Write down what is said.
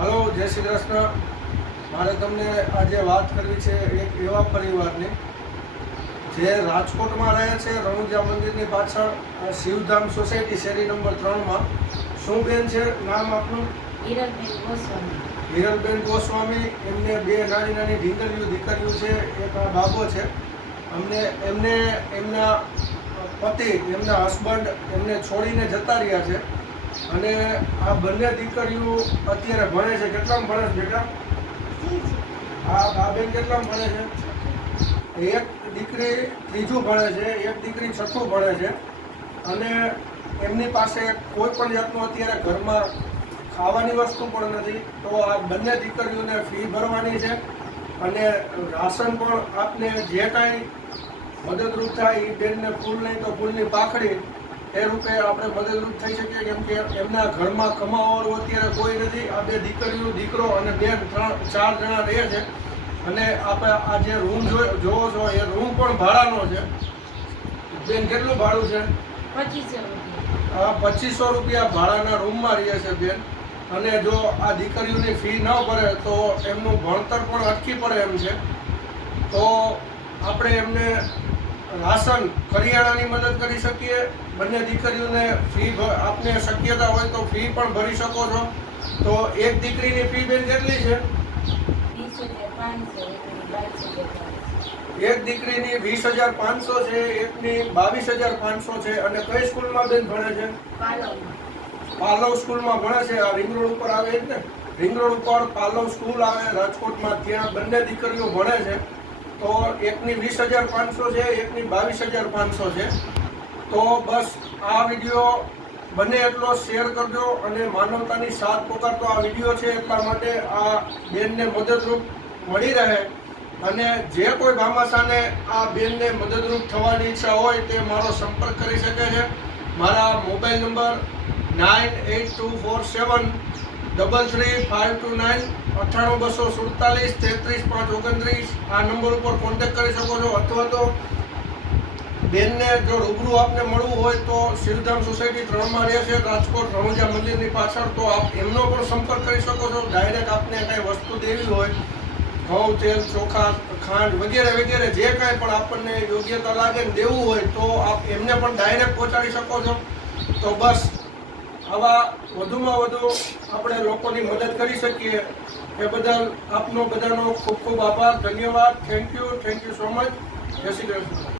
Hello જય શ્રી કૃષ્ણ. મારે તમને આજે વાત કરવી છે એક એવા પરિવારની જે રાજકોટમાં રહે છે રણુજા મંદિરની પાછળ શિવધામ સોસાયટી શેરી નંબર ત્રણમાં. શું બેન છે નામ આપનું? હિરલબેન ગોસ્વામી. હિરલબેન ગોસ્વામી એમને બે નાની નાની ઢીંગલીઓ દીકરીઓ છે એક આ બાબો છે. અમને એમને એમના પતિ એમના હસબન્ડ એમને છોડીને જતા રહ્યા છે. અને આ બંને દીકરીઓ અત્યારે ભણે છે. કેટલામ ભણે છે બેટા? આ આ બેન કેટલામાં ભણે છે? એક દીકરી ત્રીજું ભણે છે, એક દીકરી છઠ્ઠું ભણે છે. અને એમની પાસે કોઈ પણ જાતનું અત્યારે ઘરમાં ખાવાની વસ્તુ પણ નથી. તો આ બંને દીકરીઓને ફી ભરવાની છે અને રાશન પણ આપને જે કાંઈ મદદરૂપ થાય એ બેનને ફૂલ નહીં તો ફૂલની પાખડી એ રૂપે આપણે મદદરૂપ થઈ શકીએ કેમ કે એમના ઘરમાં કમાવાનું અત્યારે કોઈ નથી. આ બે દીકરીઓ દીકરો અને બે ત્રણ ચાર જણા રહે છે. અને આપણે આ જે રૂમ જોવો છો એ રૂમ પણ ભાડાનો છે. બેન કેટલું ભાડું છે? પચીસો રૂપિયા. આ પચીસો રૂપિયા ભાડાના રૂમમાં રહે છે બેન. અને જો આ દીકરીઓની ફી ન ભરે તો એમનું ભણતર પણ અટકી પડે એમ છે. તો આપણે એમને રાશન કરિયાણાની મદદ કરી શકીએ. બંને દીકરીઓને ફી આપને શક્યતા હોય તો ફી પણ ભરી શકો છો. તો એક દીકરીની ફી બેન કેટલી છે? એક દીકરીની વીસ હજાર પાંચસો છે, એકની બાવીસ હજાર પાંચસો છે. અને કઈ સ્કૂલમાં બેન ભણે છે? પાલવ સ્કૂલમાં ભણે છે. આ રિંગ રોડ ઉપર આવે જ ને? રિંગ રોડ ઉપર પાલવ સ્કૂલ આવે, રાજકોટમાં ત્યાં બંને દીકરીઓ ભણે છે. તો એકની વીસ હજાર પાંચસો છે, એકની બાવીસ હજાર પાંચસો છે. તો બસ આ વીડિયો બને એટલો શેર કરજો અને માનવતાની સાથ પોકારતો આ વીડિયો છે, એટલા માટે આ બેનને મદદરૂપ મળી રહે. અને જે કોઈ ભામાસાને આ બેનને મદદરૂપ થવાની ઈચ્છા હોય તે મારો સંપર્ક કરી શકે છે. મારા mobile number nine eight two four seven double three five two nine અઠ્ઠાણું બસો સુડતાલીસ, તેત્રીસ પાંચ ઓગણત્રીસ. આ નંબર ઉપર કોન્ટેક્ટ કરી શકો છો. અથવા તો બેનને જો રૂબરૂ આપને મળવું હોય તો શિવધામ સોસાયટી ત્રણમાં રહે છે, રાજકોટ, રણુજા મંદિરની પાછળ. તો આપ એમનો પણ સંપર્ક કરી શકો છો. ડાયરેક્ટ આપને કાંઈ વસ્તુ દેવી હોય, ઘઉં, તેલ, ચોખા, ખાંડ વગેરે વગેરે, જે કાંઈ પણ આપણને યોગ્યતા લાગે ને દેવું હોય તો આપ એમને પણ ડાયરેક્ટ પહોંચાડી શકો છો. તો બસ આવા વધુમાં વધુ આપણે લોકોની મદદ કરી શકીએ. એ બદલ આપનો બધાનો ખૂબ ખૂબ આભાર. ધન્યવાદ. Thank you thank you so much જય શ્રી કૃષ્ણ.